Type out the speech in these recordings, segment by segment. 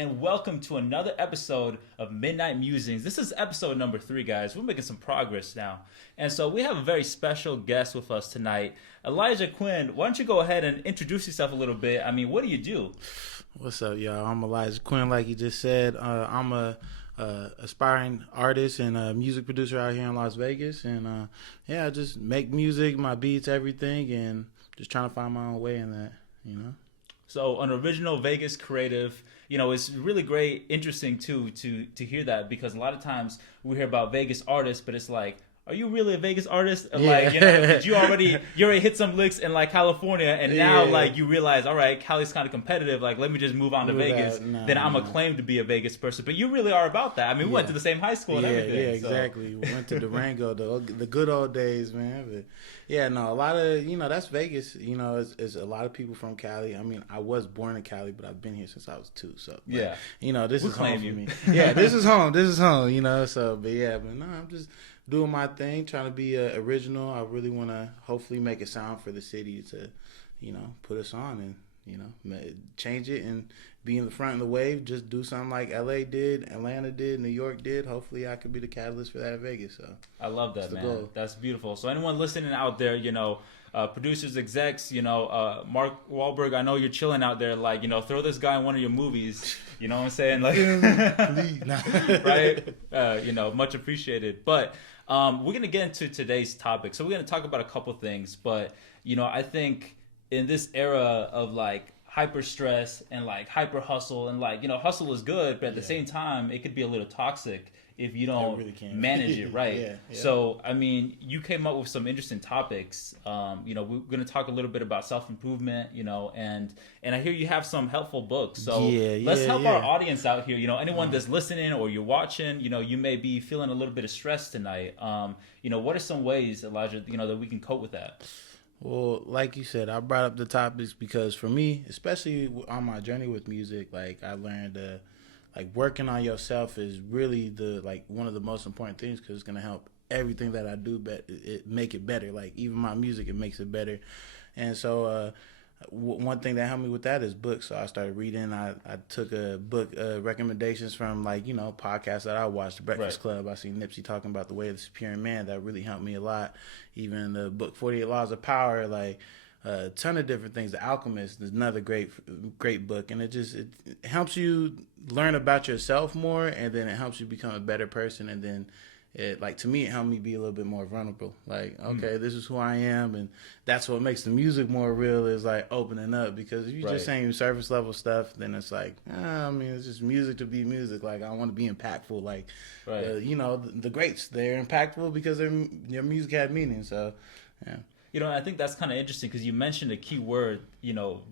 and welcome to another episode of Midnight Musings. This is episode number 3, guys. We're making some progress now. And so we have a very special guest with us tonight. Elijah Quinn, why don't you go ahead and introduce yourself a little bit? I mean, what do you do? What's up, y'all? I'm Elijah Quinn, like you just said. I'm a aspiring artist and a music producer out here in Las Vegas. And I just make music, my beats, everything, and just trying to find my own way in that, you know? So an original Vegas creative, it's really great, interesting too to hear that, because a lot of times we hear about Vegas artists, but it's like, are you really a Vegas artist? Yeah. Like, did you already hit some licks in like California, and now like you realize, all right, Cali's kind of competitive. Like, let me just move on to Vegas. Then I'm acclaimed to be a Vegas person. But you really are about that. I mean, we went to the same high school and everything. Yeah, exactly. We went to Durango, the good old days, man. But yeah, no, a lot of that's Vegas. It's a lot of people from Cali. I mean, I was born in Cali, but I've been here since I was 2. So but, this is home for me. Yeah, this is home. This is home. So but no, I'm just doing my thing, trying to be original. I really want to hopefully make a sound for the city to, put us on and, change it and be in the front of the wave. Just do something like LA did, Atlanta did, New York did. Hopefully I could be the catalyst for that in Vegas. So I love that, man. Goal. That's beautiful. So anyone listening out there, producers, execs, Mark Wahlberg, I know you're chilling out there, like, throw this guy in one of your movies. You know what I'm saying? Like, right? Much appreciated. But we're going to get into today's topic. So we're going to talk about a couple things. But, I think in this era of like hyper stress and like hyper hustle and like, hustle is good, but at the same time, it could be a little toxic if you don't really manage it right. Yeah. So, I mean, you came up with some interesting topics. We're going to talk a little bit about self-improvement, and I hear you have some helpful books. So let's help our audience out here. Anyone that's listening or you're watching, you may be feeling a little bit of stress tonight. What are some ways, Elijah, that we can cope with that? Well, like you said, I brought up the topics because for me, especially on my journey with music, like I learned like working on yourself is really one of the most important things, because it's going to help everything that I do, make it better. Like even my music, it makes it better. And so one thing that helped me with that is books. So I started reading. I took a book recommendations from podcasts that I watched, The Breakfast Club. I seen Nipsey talking about the way of the superior man. That really helped me a lot. Even the book 48 Laws of Power, like a ton of different things. The Alchemist is another great book, and it helps you learn about yourself more, and then it helps you become a better person. And then to me, it helped me be a little bit more vulnerable. Like, okay, this is who I am, and that's what makes the music more real, is like opening up. Because if you're just saying surface level stuff, then it's like, it's just music to be music. Like, I want to be impactful. Like, the greats, they're impactful because their music had meaning. So, yeah. I think that's kind of interesting, because you mentioned a key word,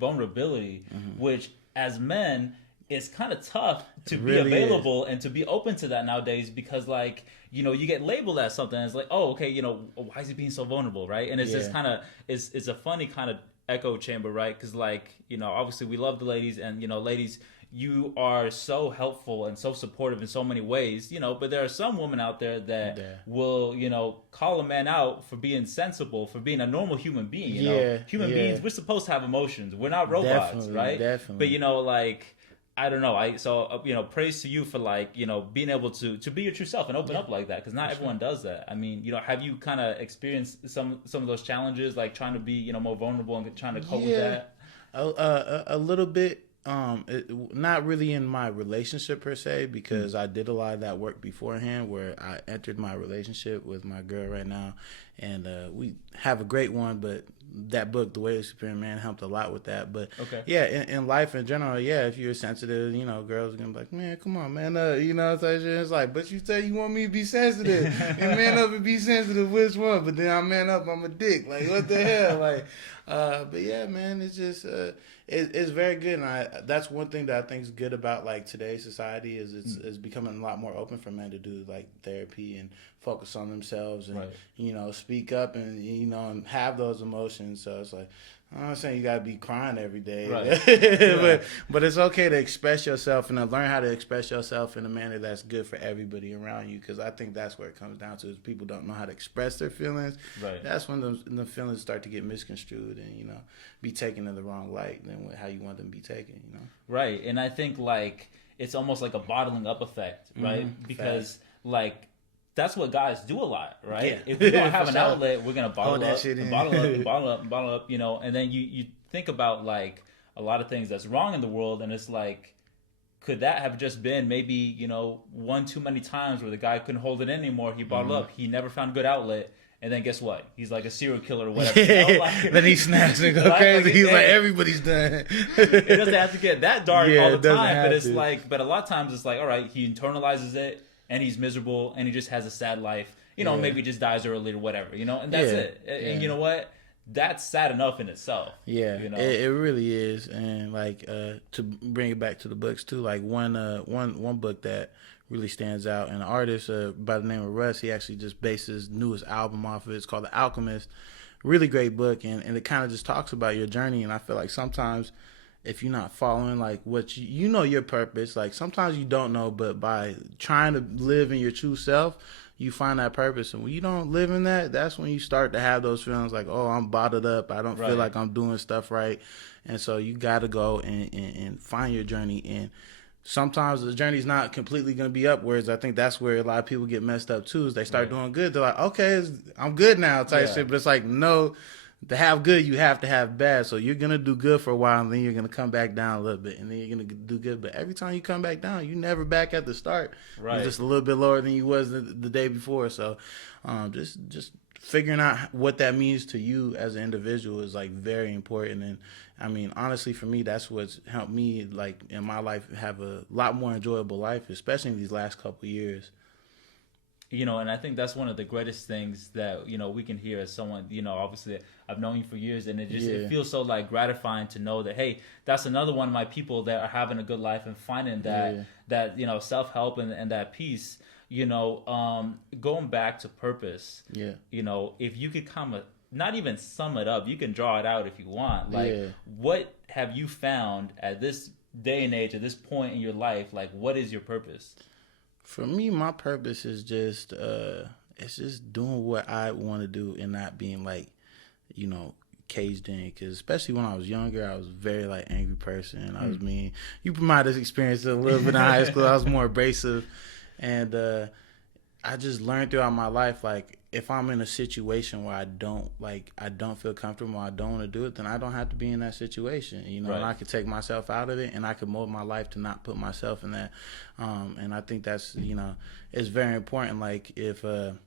vulnerability, which as men, it's kind of tough to be available and to be open to that nowadays, because like, you get labeled as something. It's like, oh, okay, why is he being so vulnerable, right? And it's just kind of, it's a funny kind of echo chamber, right? Because like, obviously we love the ladies, and ladies, you are so helpful and so supportive in so many ways, but there are some women out there that will, call a man out for being sensible, for being a normal human being. Human beings, we're supposed to have emotions. We're not robots, right? Definitely. But like, I don't know. Praise to you for like, being able to be your true self and open up like that, because not everyone does that. I mean, have you kind of experienced some of those challenges, like trying to be, more vulnerable and trying to cope with that? A little bit. Not really in my relationship per se, because I did a lot of that work beforehand, where I entered my relationship with my girl right now, and we have a great one. But that book, The Way of the Superior Man, helped a lot with that. But in life in general, if you're sensitive, girls are gonna be like, man, come on, man, it's like, but you say you want me to be sensitive and man up and be sensitive, which one? But then I man up, I'm a dick. Like, what the hell? Like, but yeah, man, it's just it's very good, and that's one thing that I think is good about like today's society, is it's becoming a lot more open for men to do like therapy and focus on themselves and speak up and and have those emotions. So it's like, I'm not saying you gotta be crying every day, but it's okay to express yourself and to learn how to express yourself in a manner that's good for everybody around you. Because I think that's where it comes down to, is people don't know how to express their feelings. Right. That's when the feelings start to get misconstrued and be taken in the wrong light than how you want them to be taken. Right, and I think like it's almost like a bottling up effect, right? Because Facts. like that's what guys do a lot, right? Yeah. If we don't have For an sure. outlet, we're gonna bottle Hold that up, shit and in. bottle up, and bottle up, and bottle up, you know. And then you think about like a lot of things that's wrong in the world, and it's like, could that have just been maybe, you know, one too many times where the guy couldn't hold it in anymore? He bottled up. He never found a good outlet. And then guess what? He's like a serial killer or whatever. You know? Like, Then he snaps and go like, crazy. He's like, hey, everybody's done. it doesn't have to get that dark Yeah, all it the doesn't time. But have it's to. like, but a lot of times it's like, all right, he internalizes it and he's miserable and he just has a sad life. You know, Yeah. maybe he just dies early or whatever, you know, and that's Yeah, it. And yeah. you know what? That's sad enough in itself. Yeah, You know? it really is. And like to bring it back to the books too, like one book that really stands out, and an artist by the name of Russ, he actually just based his newest album off of it. It's called The Alchemist. Really great book, and it kind of just talks about your journey. And I feel like sometimes if you're not following like what you know your purpose, like sometimes you don't know, but by trying to live in your true self, you find that purpose. And when you don't live in that, that's when you start to have those feelings like, oh, I'm bottled up, I don't feel Right. like I'm doing stuff right. And so you got to go and find your journey. And sometimes the journey's not completely going to be upwards. I think that's where a lot of people get messed up too, is they start doing good, they're like, okay, I'm good now type Yeah. shit. But it's like, no, to have good, you have to have bad. So you're going to do good for a while, and then you're going to come back down a little bit, and then you're going to do good. But every time you come back down, you never back at the start. Right. You're just a little bit lower than you was the day before. So just figuring out what that means to you as an individual is like very important. And I mean, honestly, for me, that's what's helped me like in my life have a lot more enjoyable life, especially in these last couple of years. You know, and I think that's one of the greatest things that, you know, we can hear as someone, you know, obviously I've known you for years, and it just, it feels so like gratifying to know that, hey, that's another one of my people that are having a good life and finding that, that, you know, self-help and that peace, you know, going back to purpose, you know, if you could come, not even sum it up, you can draw it out if you want. Like, what have you found at this day and age, at this point in your life? Like, what is your purpose? For me, my purpose is just it's just doing what I want to do and not being like, you know, caged in. Because especially when I was younger, I was a very like angry person. I was mean. You might have experienced it a little bit in high school. I was more abrasive, and I just learned throughout my life, like, if I'm in a situation where I don't feel comfortable, I don't want to do it, then I don't have to be in that situation, you know. Right. And I could take myself out of it, and I could mold my life to not put myself in that. And I think that's, you know, it's very important. Like, if I'm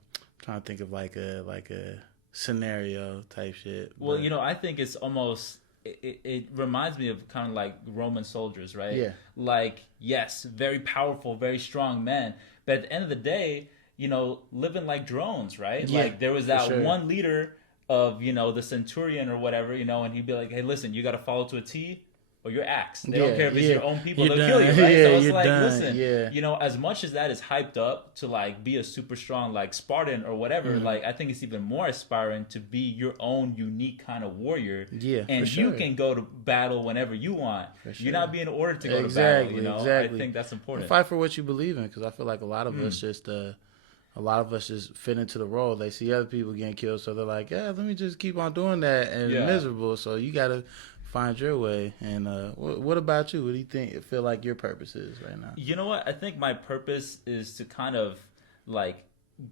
trying to think of like a scenario type shit. Well, you know, I think it's almost, it reminds me of kind of like Roman soldiers, right? Yeah. Like, yes, very powerful, very strong men, but at the end of the day, you know, living like drones, right? Yeah, like, there was that for sure. one leader of, you know, the centurion or whatever, you know, and he'd be like, hey, listen, you got to follow to a T or you're axed. They don't care if it's your own people, You're they'll done. kill you, right? Yeah, So it's you're like, done. listen, you know, as much as that is hyped up to like be a super strong like Spartan or whatever, like, I think it's even more aspiring to be your own unique kind of warrior. Yeah, and for you sure. can go to battle whenever you want. For sure. You're not being ordered to go to battle, Exactly, you know? exactly. I think that's important. Fight for what you believe in, because I feel like a lot of us just fit into the role. They see other people getting killed, so they're like, yeah, let me just keep on doing that, and it's miserable. So you got to find your way. And what about you? What do you feel like your purpose is right now? You know what? I think my purpose is to kind of like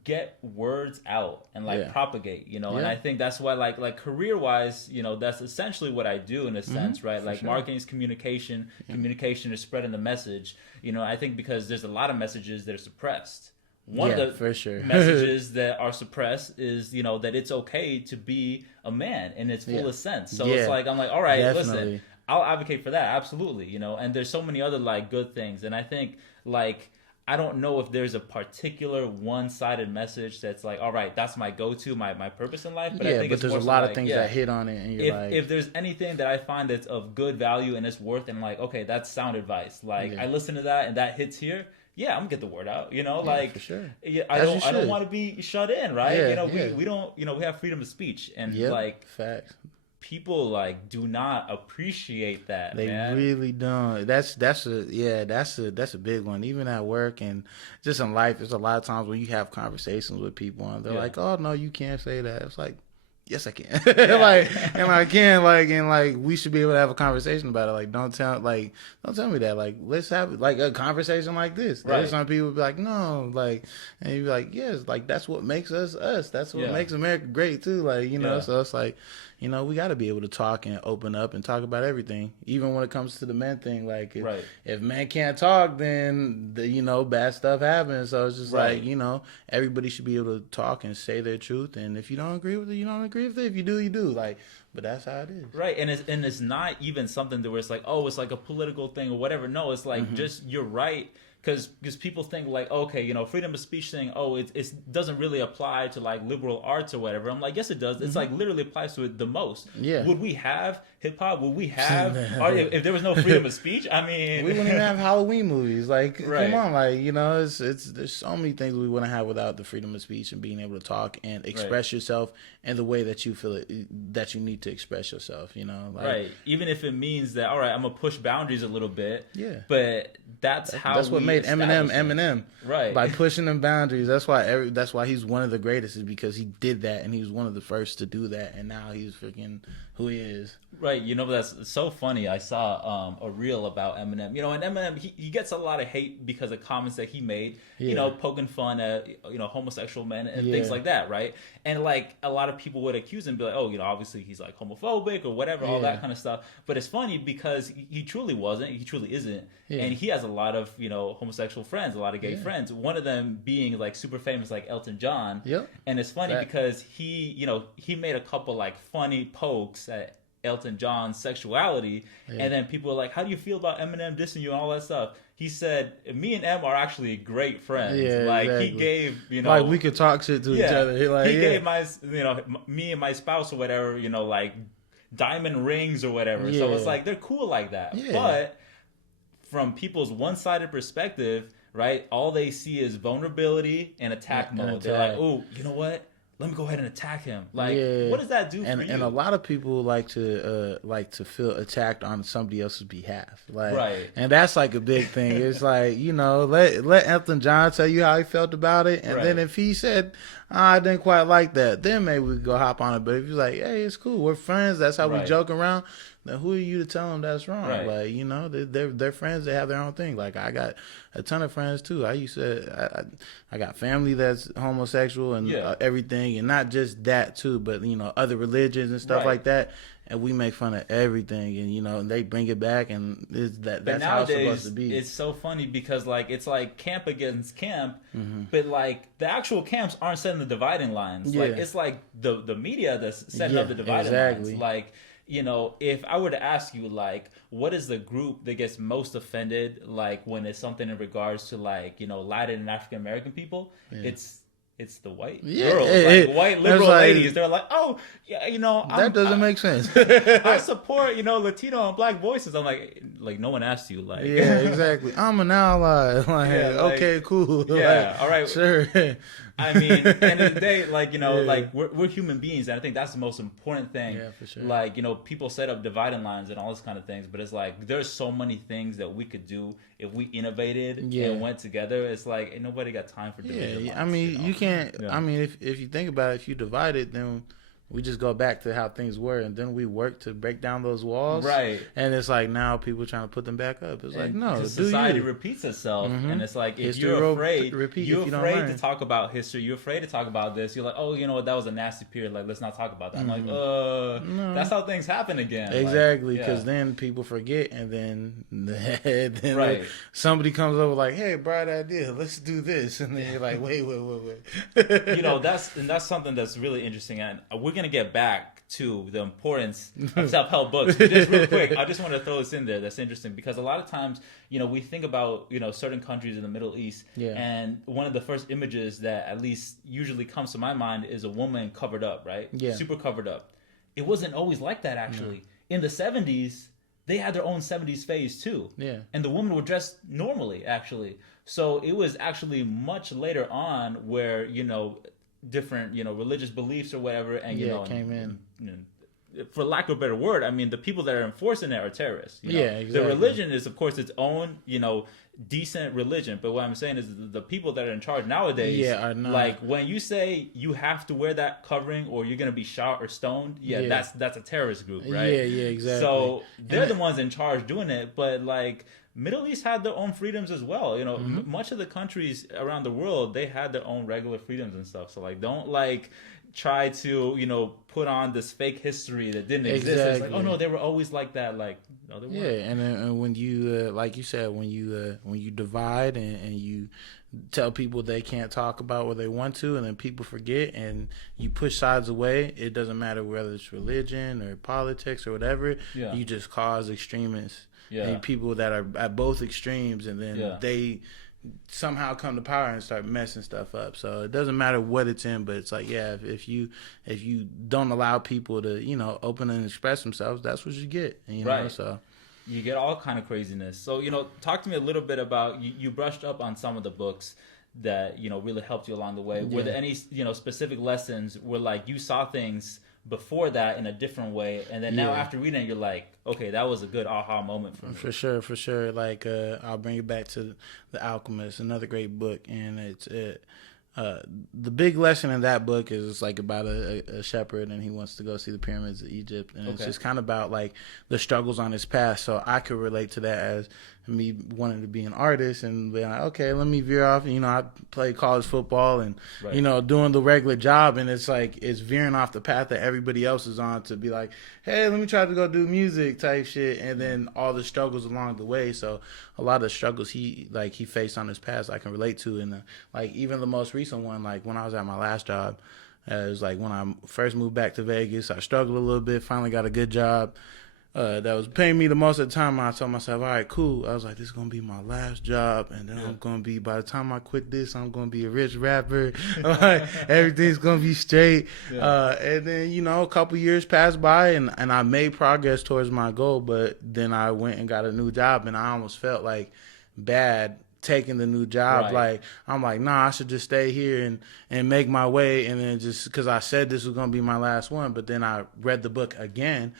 get words out and like propagate, you know. And I think that's why like career wise, you know, that's essentially what I do in a sense, right? Like, marketing is communication. Communication is spreading the message, you know. I think because there's a lot of messages that are suppressed. One of the for sure. messages that are suppressed is, you know, that it's okay to be a man in its fullest sense. So it's like, I'm like, all right, listen, I'll advocate for that, absolutely, you know. And there's so many other like good things, and I think like, I don't know if there's a particular one-sided message that's like, all right, that's my go-to, my purpose in life. But I think but it's there's more a so lot like, of things that hit on it in your life. If there's anything that I find that's of good value and it's worth, and like, okay, that's sound advice. Like, I listen to that and that hits here. Yeah, I'm gonna get the word out. You know, like, for sure. Yeah, I don't want to be shut in, right? Yeah, you know, we don't. You know, we have freedom of speech, and like, facts. People like do not appreciate that. They man. really don't. That's a big one. Even at work and just in life, there's a lot of times when you have conversations with people and they're like, "Oh no, you can't say that." It's like, yes, I can. Like, and I can, like, and like, we should be able to have a conversation about it. Like, don't tell me that. Like, let's have like a conversation like this. Right. There's some people be like, no, like, and you be like, yes, like that's what makes us us. That's what makes America great too. Like, you know, so it's like, you know, we got to be able to talk and open up and talk about everything, even when it comes to the men thing. Like, if men can't talk, then you know, bad stuff happens. So it's just like, you know, everybody should be able to talk and say their truth. And if you don't agree with it, you don't agree with it. If you do, you do. Like, but that's how it is. Right. And it's not even something that where it's like, oh, it's like a political thing or whatever. No, it's like just you're right. Because people think like, okay, you know, freedom of speech thing, oh, it doesn't really apply to like liberal arts or whatever. I'm like, yes, it does. It's like literally applies to it the most. Yeah. Would we have hip hop? Would we have, or if there was no freedom of speech? I mean, we wouldn't even have Halloween movies. Like, come on, like, you know, it's there's so many things we wouldn't have without the freedom of speech and being able to talk and express yourself in the way that you feel it, that you need to express yourself. You know, like, even if it means that, all right, I'm gonna push boundaries a little bit. Yeah. But that's how. That's what made Eminem. Right. By pushing them boundaries. That's why he's one of the greatest, is because he did that and he was one of the first to do that, and now he's freaking who he is. Right, you know, that's so funny. I saw a reel about Eminem. You know, and Eminem, he gets a lot of hate because of comments that he made, you know, poking fun at, you know, homosexual men and things like that, right? And like a lot of people would accuse him, be like, oh, you know, obviously he's like homophobic or whatever, all that kind of stuff. But it's funny because he truly wasn't, he truly isn't. And he has a lot of, you know, homosexual friends, a lot of gay friends. One of them being like super famous, like Elton John. And it's funny because he, you know, he made a couple like funny pokes at Elton John's sexuality, and then people were like, how do you feel about Eminem dissing you and all that stuff? He said, me and M are actually great friends. He gave, you know, like, we could talk shit to each other. He gave my, you know, me and my spouse or whatever, you know, like diamond rings or whatever. So it's like, they're cool like that. But from people's one-sided perspective, right, all they see is vulnerability and attack mode. They're like, oh, you know what? Let me go ahead and attack him. Like, what does that do for you? And a lot of people like to feel attacked on somebody else's behalf. Like, and that's like a big thing. It's like, you know, let Elton John tell you how he felt about it, and then if he said, I didn't quite like that, then maybe we could go hop on it. But if you're like, hey, it's cool, we're friends, that's how we joke around, then who are you to tell them that's wrong? Like, you know, they're friends, they have their own thing. Like, I got a ton of friends too. I got family that's homosexual and everything, and not just that too, but, you know, other religions and stuff like that. And we make fun of everything, and, you know, and they bring it back, and that's how it's supposed to be. It's so funny because, like, it's like camp against camp, but like the actual camps aren't setting the dividing lines. Like, it's like the media that's setting up the dividing lines. Like, you know, if I were to ask you, like, what is the group that gets most offended, like, when it's something in regards to, like, you know, Latin and African American people, it's the white girls, like white liberal ladies. They're like, oh, yeah, you know, that doesn't make sense. I support, you know, Latino and Black voices. I'm like no one asked you, like, exactly. I'm an ally. Like, okay, cool. Yeah, like, all right, sure. I mean, at the end of the day, like, you know, like we're human beings, and I think that's the most important thing. Yeah, for sure. Like, you know, people set up dividing lines and all this kind of things, but it's like there's so many things that we could do if we innovated and went together. It's like ain't nobody got time for dividing lines, I mean, you know? you can't. Yeah. I mean, if you think about it, if you divide it, then we just go back to how things were, and then we work to break down those walls. Right. And it's like now people trying to put them back up. It's like, no, society repeats itself, and it's like if history you're afraid to talk about history, you're afraid to talk about this. You're like, oh, you know what, that was a nasty period. Like, let's not talk about that. I'm like, no. That's how things happen again. Exactly, because then people forget, and then somebody comes over like, hey, bright idea, let's do this, and then you're like, wait. You know, that's something that's really interesting, and we're gonna get back to the importance of self-help books. But just real quick, I just want to throw this in there. That's interesting because a lot of times, you know, we think about, you know, certain countries in the Middle East, and one of the first images that at least usually comes to my mind is a woman covered up, right? Yeah, super covered up. It wasn't always like that, actually. In the 70s, they had their own 70s phase too. Yeah, and the women were dressed normally, actually. So it was actually much later on where, you know, different, you know, religious beliefs or whatever, and you know, came in. for lack of a better word, I mean, the people that are enforcing it are terrorists. You know? Yeah, exactly. The religion is, of course, its own, decent religion. But what I'm saying is the people that are in charge nowadays, are not. like when you say you have to wear that covering or you're going to be shot or stoned, that's a terrorist group, right? Yeah, exactly. So they're the ones in charge doing it. But like Middle East had their own freedoms as well. Much of the countries around the world, they had their own regular freedoms and stuff. So like, don't like try to put on this fake history that didn't exist. It's like, oh no, they were always like that. Like, no, they weren't. Yeah, and when you like you said, when you divide and you tell people they can't talk about what they want to, and then people forget, and you push sides away, it doesn't matter whether it's religion or politics or whatever. You just cause extremists and people that are at both extremes, and then they somehow come to power and start messing stuff up. So it doesn't matter what it's in, but it's like, if you don't allow people to open and express themselves, that's what you get. Right. So you get all kind of craziness. So talk to me a little bit about you brushed up on some of the books that really helped you along the way. Were there any specific lessons where like you saw things before that in a different way, and then now after reading it, you're like, okay, that was a good aha moment for me? For sure. Like I'll bring it back to The Alchemist, another great book, and it's the big lesson in that book is it's like about a shepherd, and he wants to go see the pyramids of Egypt, and it's just kind of about like the struggles on his past. So I could relate to that as me wanting to be an artist and be like, okay, let me veer off. I played college football and doing the regular job, and it's like it's veering off the path that everybody else is on to be like, hey, let me try to go do music type shit, and then all the struggles along the way. So a lot of the struggles he faced on his past I can relate to, and like even the most recent one, like when I was at my last job, it was like when I first moved back to Vegas, I struggled a little bit, finally got a good job that was paying me the most of the time. I told myself, all right, cool. I was like, this is going to be my last job, and then I'm going to be, by the time I quit this, I'm going to be a rich rapper. Like, everything's going to be straight. And then, a couple years passed by, and I made progress towards my goal, but then I went and got a new job, and I almost felt like bad taking the new job. Right. Like, I'm like, nah, I should just stay here and make my way, and then just because I said this was going to be my last one, but then I read the book again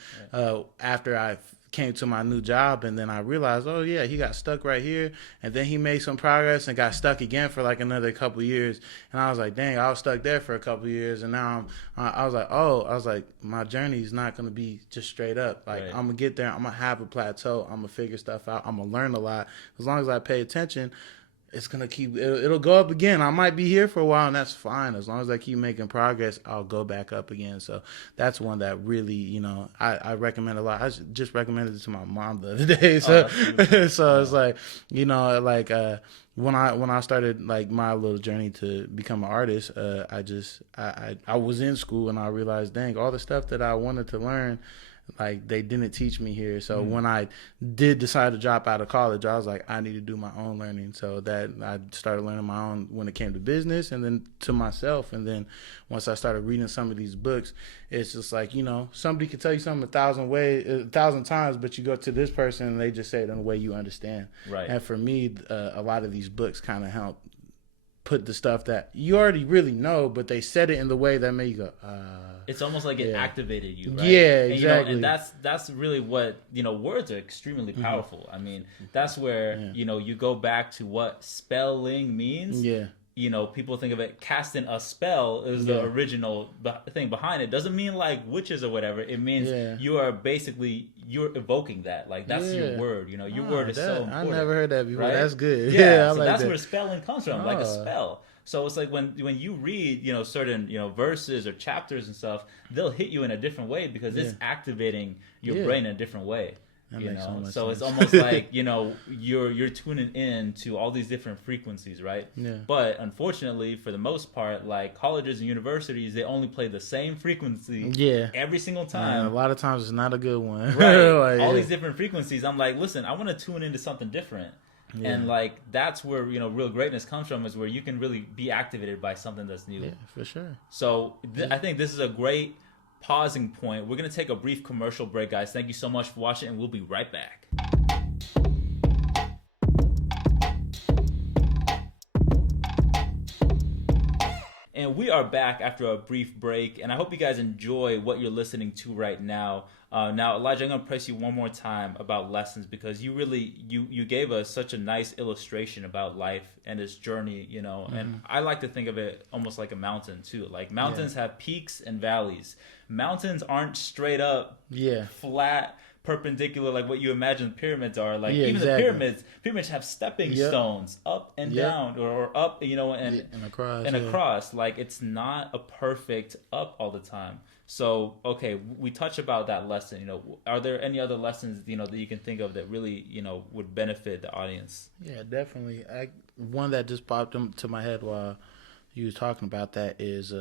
after I came to my new job, and then I realized, oh yeah, he got stuck right here, and then he made some progress and got stuck again for like another couple years, and I was like, dang, I was stuck there for a couple years, and now I was like, my journey is not going to be just straight up. Like, I'm gonna get there, I'm gonna have a plateau, I'm gonna figure stuff out, I'm gonna learn a lot. As long as I pay attention, it's gonna it'll go up again. I might be here for a while, and that's fine. As long as I keep making progress, I'll go back up again. So that's one that really, I recommend a lot. I just recommended it to my mom the other day. So so it's like, when I started like my little journey to become an artist, I was in school, and I realized, dang, all the stuff that I wanted to learn, like, they didn't teach me here. So when I did decide to drop out of college, I was like, I need to do my own learning. So that I started learning my own when it came to business, and then to myself. And then once I started reading some of these books, it's just like, somebody could tell you something 1,000 times, but you go to this person and they just say it in a way you understand. Right. And for me, a lot of these books kind of help put the stuff that you already really know, but they said it in the way that made you go, it's almost like it activated you, right? Yeah, and, exactly. And that's really what, words are extremely powerful. I mean, that's where, you go back to what spelling means. Yeah. People think of it, casting a spell is the original thing behind it. Doesn't mean like witches or whatever. It means you're evoking that. Like, that's your word. Your word is so important. I never heard that before. Right? That's good. Yeah, so that's where spelling comes from, like a spell. So it's like when you read, certain, verses or chapters and stuff, they'll hit you in a different way because it's activating your brain in a different way. So it's almost like you're tuning in to all these different frequencies, right? Yeah. But unfortunately, for the most part, like colleges and universities, they only play the same frequency every single time. And a lot of times it's not a good one. Right. Like, all these different frequencies. I'm like, listen, I want to tune into something different. Yeah. And like that's where real greatness comes from, is where you can really be activated by something that's new. Yeah, for sure. So I think this is a great pausing point. We're going to take a brief commercial break, guys. Thank you so much for watching, and we'll be right back. And we are back after a brief break, and I hope you guys enjoy what you're listening to right now. Now, Elijah, I'm going to press you one more time about lessons, because you really you gave us such a nice illustration about life and its journey, you know. Mm-hmm. And I like to think of it almost like a mountain too. Like mountains have peaks and valleys. Mountains aren't straight up, flat, perpendicular like what you imagine pyramids are. Like even the pyramids have stepping stones up and down, or up, you know, and across. Like it's not a perfect up all the time. So, okay, we touch about that lesson. You know, are there any other lessons, you know, that you can think of that really, you know, would benefit the audience? Yeah, definitely. One that just popped into my head while you was talking about that is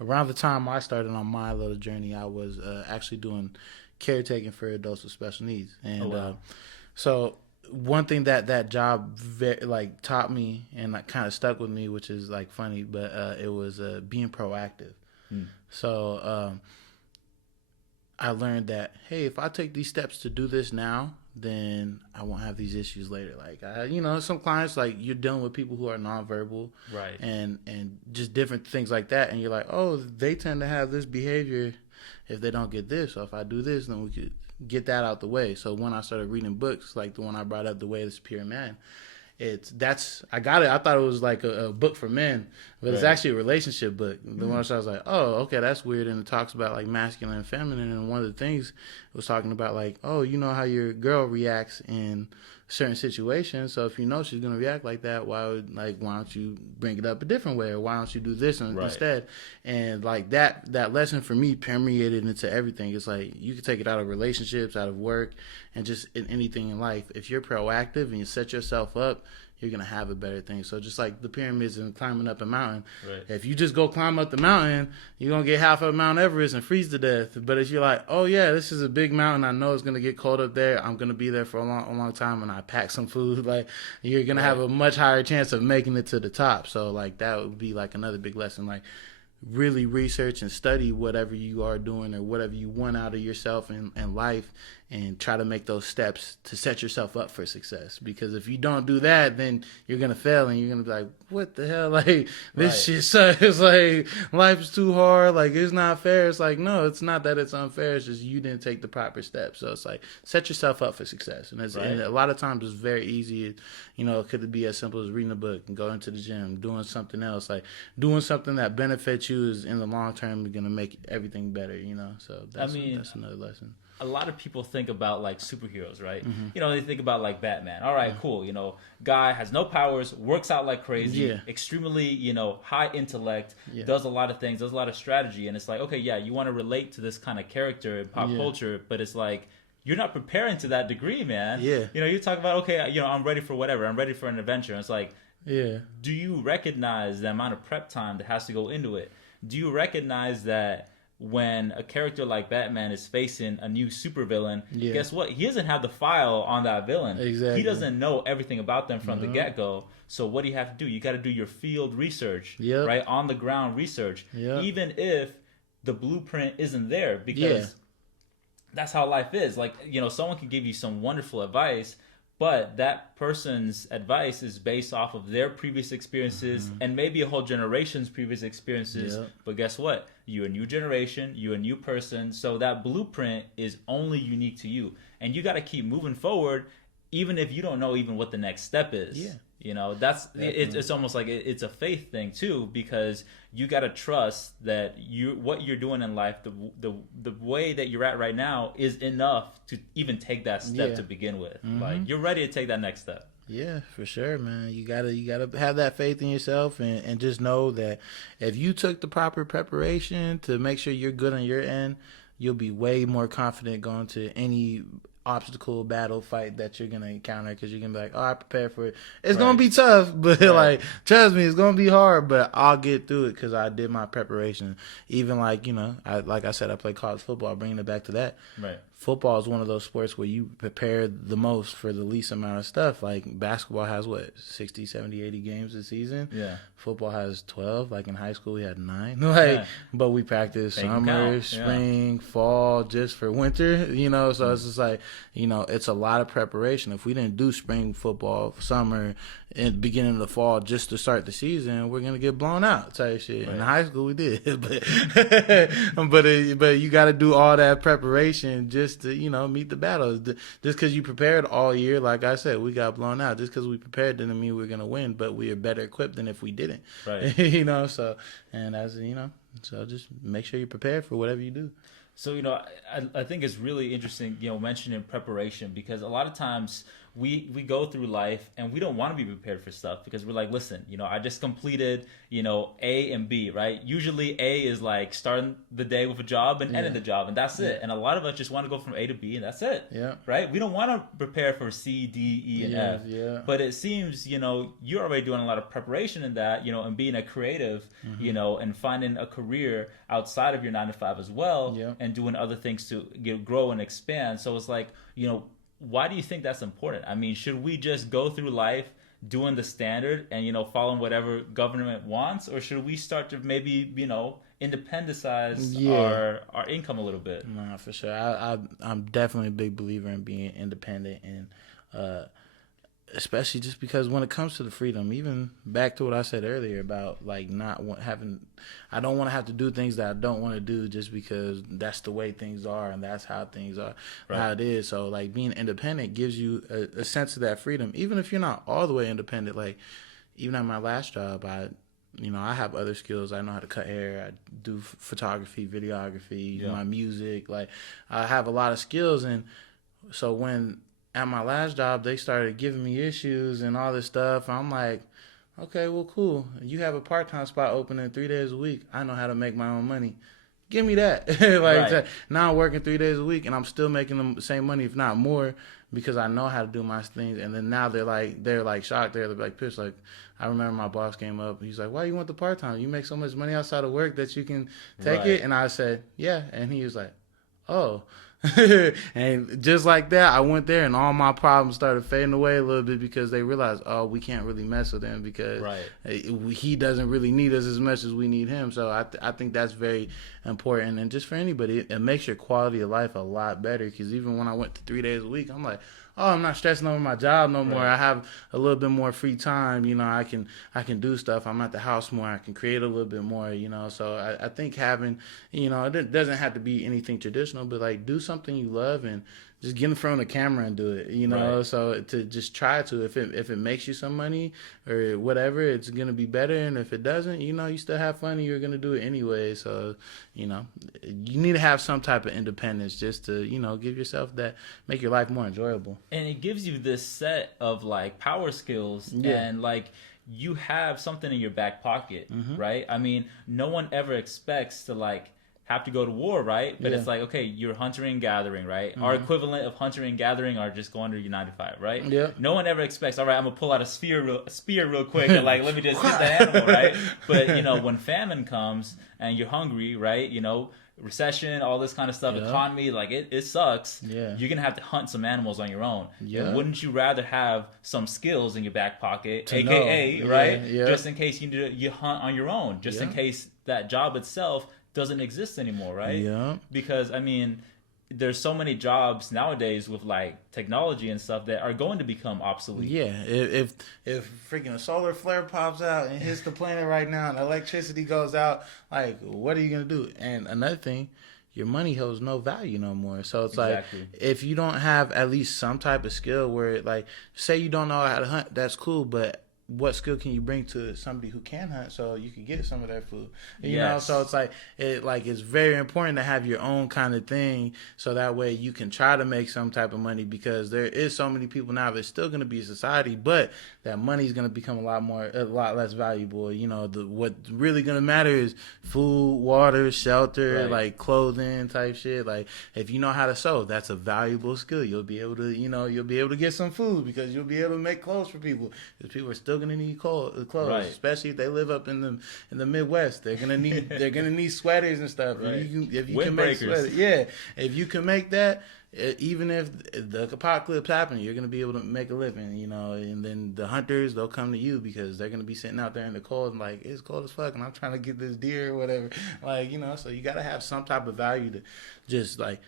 around the time I started on my little journey, I was actually doing caretaking for adults with special needs, and so one thing that job taught me and like kind of stuck with me, which is like funny, but it was being proactive. So I learned that, hey, if I take these steps to do this now, then I won't have these issues later. Like, you know, some clients, like, you're dealing with people who are nonverbal, right, and just different things like that, and you're like, oh, they tend to have this behavior if they don't get this. So if I do this, then we could get that out the way. So when I started reading books, like the one I brought up, The Way of the Superior Man, I got it. I thought it was like a book for men, but it's actually a relationship book. The one I was like, oh, okay, that's weird. And it talks about like masculine and feminine. And one of the things it was talking about like, oh, you know how your girl reacts in certain situations. So if you know she's gonna react like that, why don't you bring it up a different way, or why don't you do this instead? And like that lesson for me permeated into everything. It's like you can take it out of relationships, out of work, and just in anything in life. If you're proactive and you set yourself up, you're going to have a better thing. So just like the pyramids and climbing up a mountain, if you just go climb up the mountain, you're going to get half of Mount Everest and freeze to death. But if you're like, oh, yeah, this is a big mountain, I know it's going to get cold up there, I'm going to be there for a long time, and I pack some food, like you're going to have a much higher chance of making it to the top. So like that would be like another big lesson. Like really research and study whatever you are doing or whatever you want out of yourself and life, and try to make those steps to set yourself up for success. Because if you don't do that, then you're going to fail, and you're going to be like, what the hell? Like, this shit sucks. It's like, life's too hard. Like, it's not fair. It's like, no, it's not that it's unfair. It's just you didn't take the proper steps. So it's like, set yourself up for success. And, and a lot of times it's very easy. You know, it could be as simple as reading a book and going to the gym, doing something else. Like, doing something that benefits you is in the long term going to make everything better, you know? So that's another lesson. A lot of people think about like superheroes, right? Mm-hmm. You know, they think about like Batman. All right, cool. You know, guy has no powers, works out like crazy, extremely, you know, high intellect, does a lot of things, does a lot of strategy. And it's like, okay, you want to relate to this kind of character in pop culture, but it's like, you're not preparing to that degree, man. Yeah. You know, you talk about, okay, you know, I'm ready for whatever. I'm ready for an adventure. And it's like, do you recognize the amount of prep time that has to go into it? Do you recognize that when a character like Batman is facing a new supervillain, guess what? He doesn't have the file on that villain. Exactly. He doesn't know everything about them from the get-go. So what do you have to do? You got to do your field research, right? On the ground research, even if the blueprint isn't there, because that's how life is. Like, you know, someone can give you some wonderful advice, but that person's advice is based off of their previous experiences and maybe a whole generation's previous experiences. But guess what? You're a new generation, you're a new person, so that blueprint is only unique to you. And you got to keep moving forward, even if you don't know even what the next step is. Yeah. You know, that's it's almost like it's a faith thing too, because you got to trust that what you're doing in life, the way that you're at right now is enough to even take that step to begin with. Like, you're ready to take that next step. Yeah, for sure, man. You gotta have that faith in yourself, and just know that if you took the proper preparation to make sure you're good on your end, you'll be way more confident going to any obstacle, battle, fight that you're gonna encounter, because you're gonna be like, oh, I prepared for it. It's gonna be tough, but like, trust me, it's gonna be hard, but I'll get through it because I did my preparation. Even like, you know, like I said, I play college football, bringing it back to that. Right. Football is one of those sports where you prepare the most for the least amount of stuff. Like, basketball has 60, 70, 80 games a season. Yeah. Football has 12. Like, in high school we had 9. But we practice summer, spring, fall, just for winter, you know. So it's just like, it's a lot of preparation. If we didn't do spring football, summer, and beginning of the fall just to start the season, we're gonna get blown out type shit. Right. In high school we did, but you got to do all that preparation just to meet the battles. Just because you prepared all year, like I said, we got blown out. Just because we prepared didn't mean we're gonna win, but we are better equipped than if we didn't. Right. So so just make sure you're prepared for whatever you do. So, I think it's really interesting, mentioning preparation, because a lot of times we go through life and we don't want to be prepared for stuff because we're like, listen, I just completed, A and B, right? Usually A is like starting the day with a job and ending the job, and that's it. And a lot of us just want to go from A to B and that's it. Yeah. Right? We don't want to prepare for C, D, E, and F. Yeah. But it seems, you're already doing a lot of preparation in that, and being a creative, and finding a career outside of your 9 to 5 as well, and doing other things to grow and expand. So it's like, why do you think that's important? I mean, should we just go through life doing the standard and, following whatever government wants? Or should we start to maybe, independentsize our income a little bit? No, for sure. I'm definitely a big believer in being independent, and especially just because when it comes to the freedom, even back to what I said earlier about like I don't want to have to do things that I don't want to do just because that's the way things are and that's how things are, how it is. So like being independent gives you a sense of that freedom, even if you're not all the way independent. Like even at my last job, I have other skills. I know how to cut hair. I do photography, videography, my music. Like I have a lot of skills, and so when at my last job, they started giving me issues and all this stuff. I'm like, okay, well, cool. You have a part-time spot open in 3 days a week. I know how to make my own money. Give me that. Now I'm working 3 days a week and I'm still making the same money, if not more, because I know how to do my things. And then now they're like shocked. They're like pissed. Like I remember my boss came up. He's like, why you want the part-time? You make so much money outside of work that you can take it. And I said, yeah. And he was like, oh. And just like that, I went there and all my problems started fading away a little bit because they realized, oh, we can't really mess with him because he doesn't really need us as much as we need him. So I think that's very important. And just for anybody, it makes your quality of life a lot better, because even when I went to 3 days a week, I'm like, oh, I'm not stressing over my job no more. I have a little bit more free time. I can do stuff. I'm at the house more. I can create a little bit more, So I think having, it doesn't have to be anything traditional, but like do something you love and just get in front of the camera and do it, So to just try to, if it makes you some money or whatever, it's going to be better. And if it doesn't, you still have fun and you're going to do it anyway. So, you need to have some type of independence just to, give yourself that, make your life more enjoyable. And it gives you this set of like power skills and like, you have something in your back pocket, right? I mean, no one ever expects to like have to go to war, right? But it's like, okay, you're hunting and gathering, right? Our equivalent of hunting and gathering are just going to your 9 to 5, right? Yeah. No one ever expects, all right, I'm gonna pull out a spear real quick and like let me just hit that animal, right? But when famine comes and you're hungry, right? Recession, all this kind of stuff, economy, like it sucks. Yeah. You're gonna have to hunt some animals on your own. Yeah. And wouldn't you rather have some skills in your back pocket, aka right? Just in case you hunt on your own, just in case that job itself doesn't exist anymore, right? Yeah. Because I mean, there's so many jobs nowadays with like technology and stuff that are going to become obsolete. Yeah, if freaking a solar flare pops out and hits the planet right now and electricity goes out, like what are you gonna do? And another thing, your money holds no value no more. So it's like if you don't have at least some type of skill where like say you don't know how to hunt, that's cool, but what skill can you bring to somebody who can hunt so you can get some of that food? You know, so it's like it's very important to have your own kind of thing so that way you can try to make some type of money, because there is so many people now that's still going to be a society, but that money is going to become a lot less valuable. What's really going to matter is food, water, shelter, like clothing type shit. Like if you know how to sew, that's a valuable skill. You'll be able to, you'll be able to get some food because you'll be able to make clothes for people, because people are still going to need clothes, especially if they live up in the Midwest. They're gonna need sweaters and stuff. Right. If you can make sweaters, if you can make that, even if the apocalypse happens, you're gonna be able to make a living. And then the hunters, they'll come to you because they're gonna be sitting out there in the cold and like it's cold as fuck, and I'm trying to get this deer or whatever. So you gotta have some type of value to just like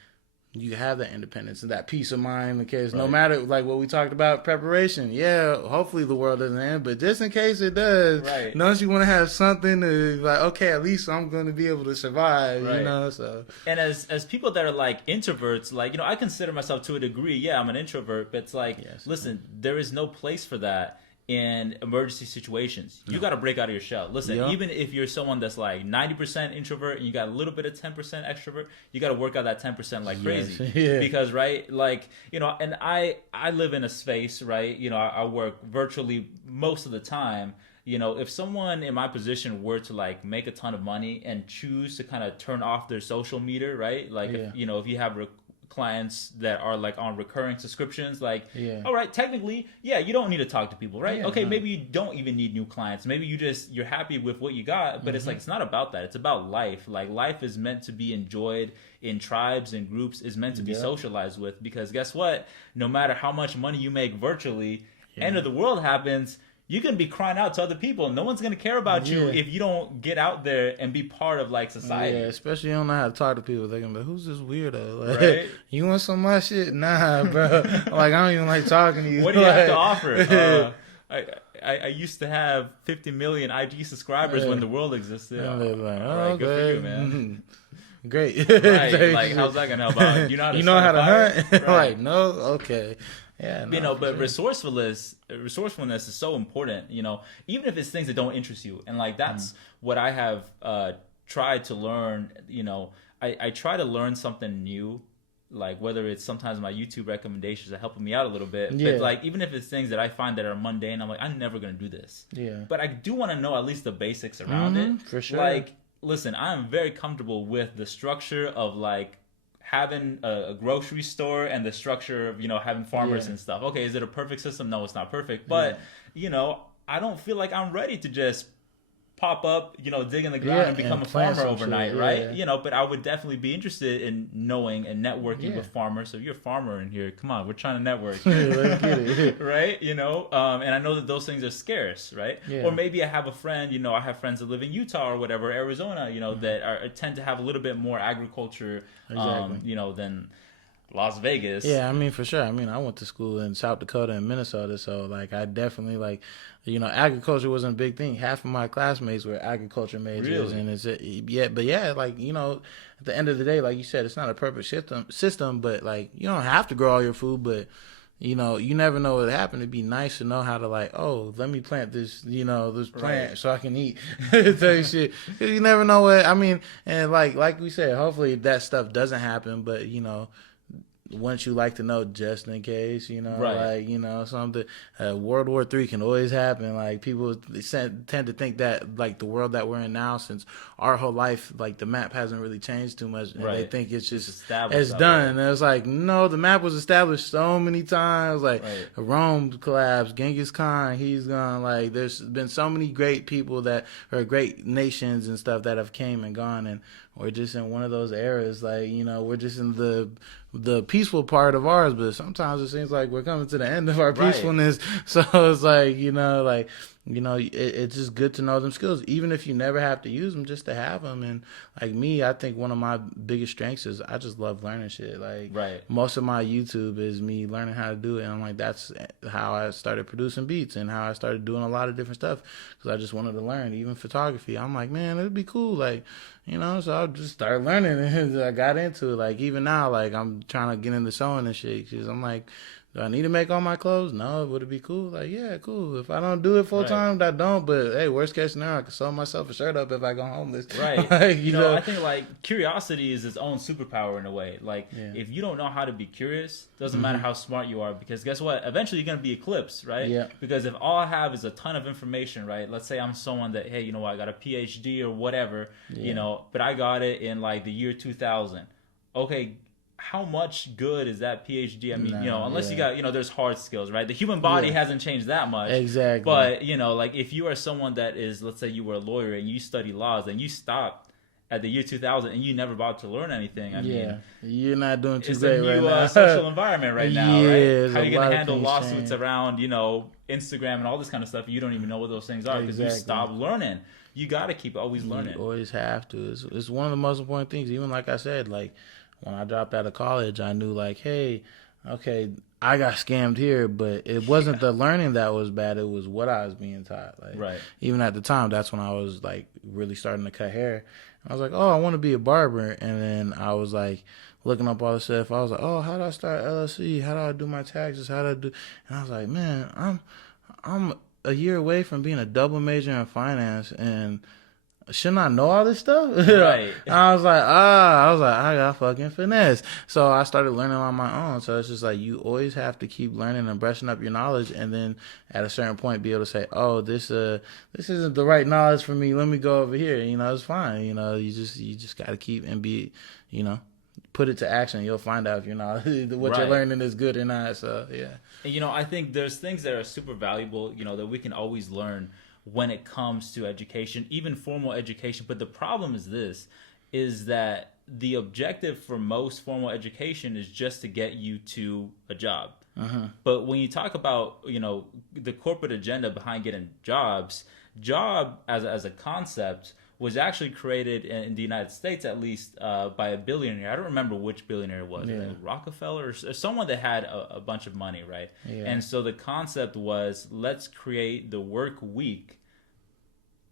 you have that independence and that peace of mind in case no matter like what we talked about preparation. Yeah, hopefully the world doesn't end, but just in case it does, don't you want to have something to like? Okay, at least I'm going to be able to survive. You know, so and as people that are like introverts, like I consider myself to a degree. Yeah, I'm an introvert, but it's like listen, there is no place for that in emergency situations. You got to break out of your shell. Listen, even if you're someone that's like 90% introvert and you got a little bit of 10% extrovert, you got to work out that 10% like crazy. Because like and I live in a space, right? I work virtually most of the time. If someone in my position were to like make a ton of money and choose to kind of turn off their social meter, right? Like if you have clients that are like on recurring subscriptions, like all right, technically you don't need to talk to people, right? Maybe you don't even need new clients, maybe you're happy with what you got, but it's like it's not about that, it's about life. Like life is meant to be enjoyed in tribes and groups, is meant to be socialized with, because guess what, no matter how much money you make virtually, end of the world happens, you can be crying out to other people. No one's going to care about you if you don't get out there and be part of like society. Yeah, especially you don't know how to talk to people. They're going to be like, who's this weirdo? Like, you want some of my shit? Nah, bro. Like, I don't even like talking to you. What do you have to offer? I used to have 50 million IG subscribers when the world existed. Like, good for you, man. Great. Right. Like, how's that going to help out? You know how to hunt? Like, no? Okay. Yeah, but resourcefulness is so important, even if it's things that don't interest you. And like that's what I have tried to learn. I try to learn something new, like whether it's sometimes my YouTube recommendations are helping me out a little bit, but like even if it's things that I find that are mundane, I'm like, I'm never gonna do this, but I do want to know at least the basics around it, for sure. Like, listen, I'm very comfortable with the structure of like having a grocery store and the structure of having farmers and stuff. Okay, is it a perfect system? No, it's not perfect, but I don't feel like I'm ready to just pop up, dig in the ground and become a farmer overnight, right? But I would definitely be interested in knowing and networking with farmers. So if you're a farmer in here, come on, we're trying to network. Let's get it. Right? And I know that those things are scarce, right? Or maybe I have a friend, I have friends that live in Utah or whatever, Arizona, that tend to have a little bit more agriculture, than Las Vegas. Yeah, I mean, for sure. I mean, I went to school in South Dakota and Minnesota, so like I definitely like, agriculture wasn't a big thing. Half of my classmates were agriculture majors, and it's like, at the end of the day, like you said, it's not a perfect system, but like you don't have to grow all your food, but you never know what happened. It'd be nice to know how to like, oh, let me plant this, this plant so I can eat. Type shit. You never know what I mean, and like we said, hopefully that stuff doesn't happen, but once you like to know just in case, something, World War III can always happen. Like people tend to think that like the world that we're in now, since our whole life, like the map hasn't really changed too much, and they think it's just it's done. And it's like, no, the map was established so many times. Like Rome collapsed, Genghis Khan, he's gone. Like there's been so many great people that are great nations and stuff that have came and gone, and we're just in one of those eras. Like we're just in the peaceful part of ours, but sometimes it seems like we're coming to the end of our peacefulness. So it's like, it's just good to know them skills, even if you never have to use them, just to have them. And like me, I think one of my biggest strengths is I just love learning shit. Like most of my YouTube is me learning how to do it. And I'm like, that's how I started producing beats and how I started doing a lot of different stuff, because I just wanted to learn, even photography. I'm like, man, it'd be cool. Like, so I just started learning and I got into it. Like even now, like I'm trying to get into sewing and shit, because I'm like, do I need to make all my clothes? No. Would it be cool? Like, yeah, cool. If I don't do it full time, I don't. But hey, worst case scenario, I can sew myself a shirt up if I go homeless. Right. Like, I think like curiosity is its own superpower in a way. Like if you don't know how to be curious, doesn't matter how smart you are, because guess what? Eventually you're gonna be eclipsed, right? Yeah. Because if all I have is a ton of information, right? Let's say I'm someone that, hey, I got a PhD or whatever, but I got it in like the year 2000. Okay. How much good is that PhD? I mean, unless you got, there's hard skills, right? The human body hasn't changed that much. Exactly. But, like if you are someone that is, let's say you were a lawyer and you study laws and you stopped at the year 2000 and you never about to learn anything. I mean, you're not doing too great right now. It's a new social environment right now, right? How are you going to handle lawsuits around, Instagram and all this kind of stuff? You don't even know what those things are because you stopped learning. You got to keep always learning. You always have to. It's one of the most important things. Even like I said, like, when I dropped out of college, I knew like, hey, okay, I got scammed here, but it wasn't the learning that was bad. It was what I was being taught. Like, Right. even at the time, that's when I was like really starting to cut hair. I was like, oh, I want to be a barber. And then I was like looking up all this stuff. I was like, oh, how do I start LLC? How do I do my taxes? How do I do? And I was like, man, I'm a year away from being a double major in finance, and shouldn't I know all this stuff? Right. I was like, I got fucking finesse. So I started learning on my own. So it's just like, you always have to keep learning and brushing up your knowledge, and then at a certain point be able to say, oh, this isn't the right knowledge for me. Let me go over here. You know, it's fine. You know, you just got to keep and be, you know, put it to action. You'll find out if you're not what Right. you're learning is good or not. So yeah. And, you know, I think there's things that are super valuable, you know, that we can always learn when it comes to education, even formal education. But the problem is that the objective for most formal education is just to get you to a job. But when you talk about, you know, the corporate agenda behind getting jobs, job as a concept was actually created in the United States, at least, by a billionaire. I don't remember which billionaire it was. Yeah. Rockefeller or someone that had a bunch of money, right? Yeah. And so the concept was, let's create the work week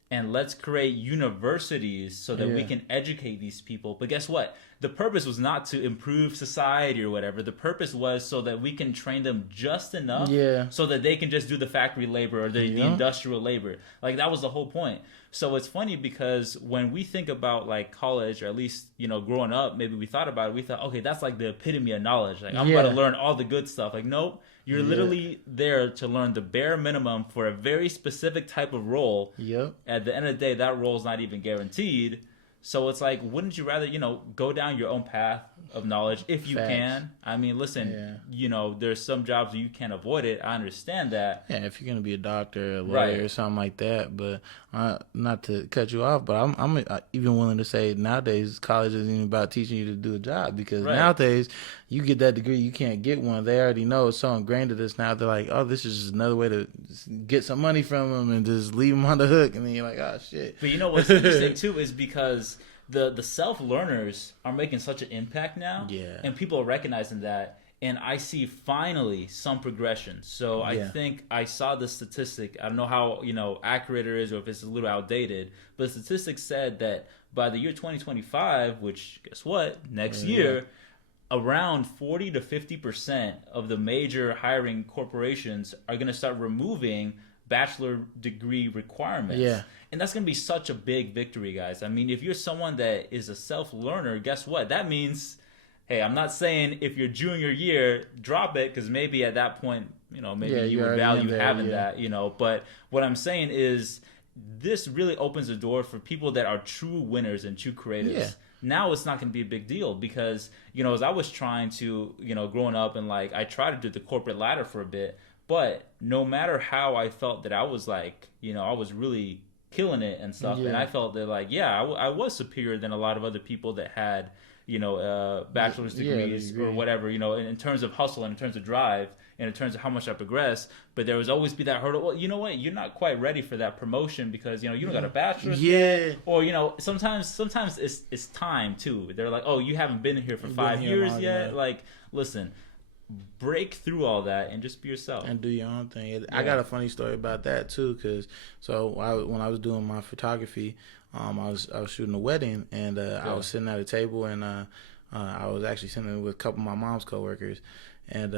and let's create universities so that we Yeah. can educate these people. But guess what? The purpose was not to improve society or whatever. The purpose was so that we can train them just enough Yeah. so that they can just do the factory labor or the Yeah. industrial labor. Like, that was the whole point. So it's funny because when we think about like college, or at least, you know, growing up, maybe we thought about it, we thought, okay, that's like the epitome of knowledge. Like, I'm about to learn all the good stuff. Like, nope. You're literally there to learn the bare minimum for a very specific type of role. Yep. At the end of the day, that role's not even guaranteed. So it's like, wouldn't you rather, you know, go down your own path of knowledge if you Facts. can? I mean, listen, Yeah. you know, there's some jobs where you can't avoid it. I understand that. Yeah, if you're gonna be a doctor, a lawyer, Right. or something like that. But not to cut you off, but I'm even willing to say nowadays college isn't even about teaching you to do a job, because Right. nowadays you get that degree, you can't get one. They already know it's so ingrained to this now. They're like, oh, this is just another way to get some money from them and just leave them on the hook, and then you're like, oh shit. But you know what's interesting too is because the self-learners are making such an impact now. Yeah. And people are recognizing that. And I see finally some progression. So I Yeah. think I saw the statistic. I don't know how, you know, accurate it is or if it's a little outdated. But the statistic said that by the year 2025, which guess what? Next year, around 40 to 50% of the major hiring corporations are going to start removing bachelor degree requirements. Yeah. And that's going to be such a big victory, guys. I mean, if you're someone that is a self-learner, guess what? That means, hey, I'm not saying if you're junior year, drop it, because maybe at that point, you know, maybe Yeah, you you're would already value in there, having yeah. that, you know. But what I'm saying is this really opens the door for people that are true winners and true creatives. Yeah. Now it's not going to be a big deal because, you know, as I was trying to, you know, growing up and like I tried to do the corporate ladder for a bit, but no matter how I felt that I was like, you know, I was really killing it and stuff. Yeah. And I felt that like, yeah, I was superior than a lot of other people that had, you know, bachelor's degrees or whatever, you know, in terms of hustle and in terms of drive and in terms of how much I progressed. But there was always be that hurdle. Well, you know what? You're not quite ready for that promotion because, you know, you don't got a bachelor's. Yeah. Or, you know, sometimes it's time too. They're like, oh, you haven't been here for 5 years long yet. enough. Like, listen, break through all that and just be yourself. And do your own thing. I got a funny story about that too, because when I was doing my photography, I was shooting a wedding, and I was sitting at a table, and I was actually sitting with a couple of my mom's coworkers, and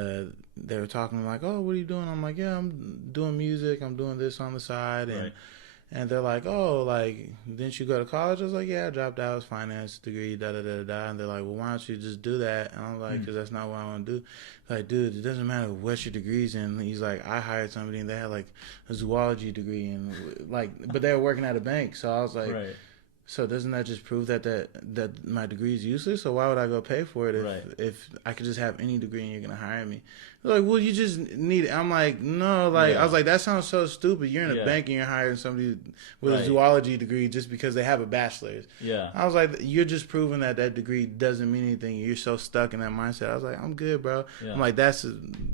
they were talking like, "Oh, what are you doing?" I'm like, "Yeah, I'm doing music. I'm doing this on the side," and Right. and they're like, "Oh, like, didn't you go to college?" I was like, "Yeah, I dropped out. It was finance degree, da da da da." And they're like, "Well, why don't you just do that?" And I'm like, "Because that's not what I want to do." Like, dude, it doesn't matter what your degree's in. He's like, I hired somebody and they had like a zoology degree, and like, but they were working at a bank. So I was like, Right. so doesn't that just prove that my degree is useless? So why would I go pay for it if I could just have any degree and you're gonna hire me? They're like, well, you just need it. I'm like, no, like I was like, that sounds so stupid. You're in a bank and you're hiring somebody with a zoology degree just because they have a bachelor's. Yeah. I was like, you're just proving that degree doesn't mean anything. You're so stuck in that mindset. I was like, I'm good, bro. Yeah. I'm like, that's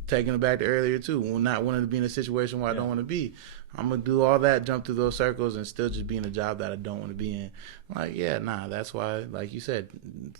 taking it back to earlier too, not wanting to be in a situation where I don't want to be. I'm gonna do all that, jump through those circles, and still just be in a job that I don't want to be in. I'm like, yeah, nah. That's why, like you said,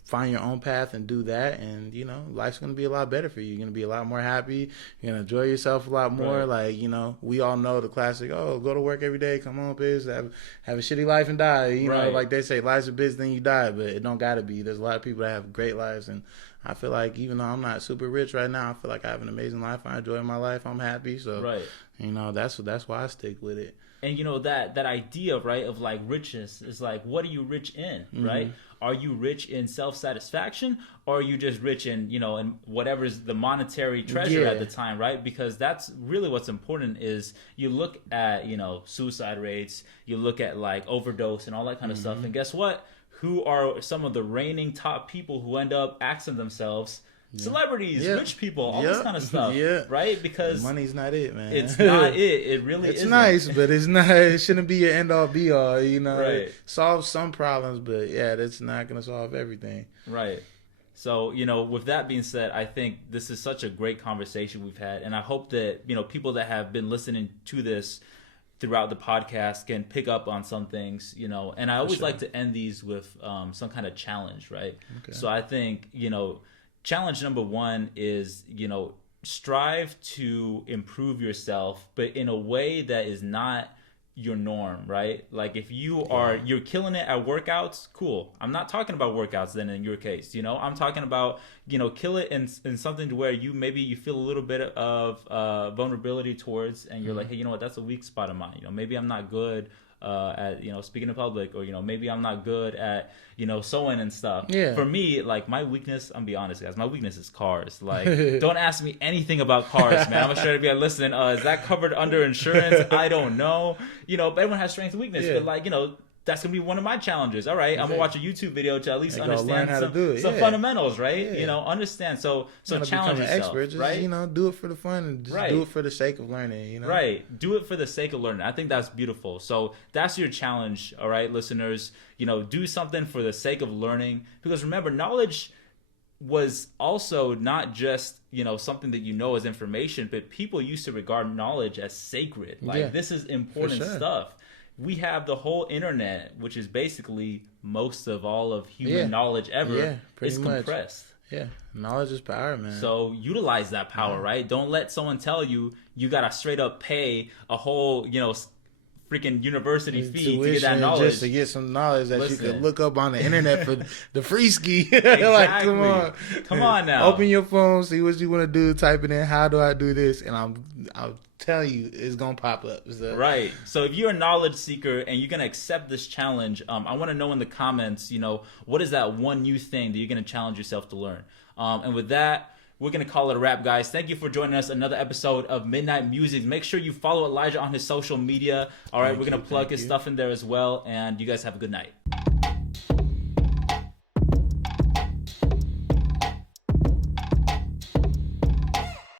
find your own path and do that, and you know, life's gonna be a lot better for you. You're gonna be a lot more happy. You're gonna enjoy yourself a lot more. Right. Like, you know, we all know the classic. Oh, go to work every day. Come on, biz. Have a shitty life and die. You know, like they say, life's a bitch, then you die. But it don't gotta be. There's a lot of people that have great lives, and I feel like even though I'm not super rich right now, I feel like I have an amazing life. I enjoy my life. I'm happy. So, you know, that's why I stick with it. And you know, that idea, right, of like riches is like, what are you rich in, right? Are you rich in self-satisfaction, or are you just rich in, you know, in whatever's the monetary treasure at the time, right? Because that's really what's important. Is you look at, you know, suicide rates, you look at like overdose and all that kind of stuff, and guess what? Who are some of the reigning top people who end up axing themselves? Celebrities, rich people, all this kind of stuff, right? Because money's not it, man. It's not it. It really it's isn't. Nice, but it's not. It shouldn't be your end all be all. You know, It solves some problems, but yeah, that's not gonna solve everything. Right. So, you know, with that being said, I think this is such a great conversation we've had, and I hope that, you know, people that have been listening to this throughout the podcast can pick up on some things, you know. And I always like to end these with some kind of challenge, right? Okay. So I think, you know, challenge number one is, you know, strive to improve yourself, but in a way that is not your norm, right? Like if you're killing it at workouts, cool. I'm not talking about workouts then in your case, you know. I'm talking about, you know, kill it in something to where you feel a little bit of vulnerability towards, and you're like, hey, you know what, that's a weak spot of mine. You know, maybe I'm not good at, you know, speaking in public, or, you know, maybe I'm not good at, you know, sewing and stuff. Yeah. For me, like my weakness, I'm gonna be honest, guys, my weakness is cars. Like, don't ask me anything about cars, man. I'm sure if you're listening, is that covered under insurance? I don't know. You know, but everyone has strengths and weakness. But like, you know, that's gonna be one of my challenges. All right, I'm gonna watch a YouTube video to at least understand some fundamentals, right? You know, understand. So challenge yourself, expert. Just, right? You know, do it for the fun and just do it for the sake of learning. You know, right? Do it for the sake of learning. I think that's beautiful. So that's your challenge, all right, listeners. You know, do something for the sake of learning, because remember, knowledge was also not just, you know, something that you know as information, but people used to regard knowledge as sacred. Like this is important stuff. We have the whole internet, which is basically most of all of human knowledge ever, is compressed. Yeah, knowledge is power, man. So utilize that power, right? Don't let someone tell you gotta straight up pay a whole, you know, freaking university fee to get that knowledge. Just to get some knowledge that you can look up on the internet for the free ski. Exactly. Like, come on now. Open your phone, see what you want to do, type it in, how do I do this, and I'll tell you it's gonna pop up. So. Right. So if you're a knowledge seeker and you're gonna accept this challenge, I want to know in the comments, you know, what is that one new thing that you're gonna challenge yourself to learn? And with that, we're going to call it a wrap, guys. Thank you for joining us. Another episode of Midnight Musings. Make sure you follow Elijah on his social media. All right, we're going to plug his stuff in there as well. And you guys have a good night.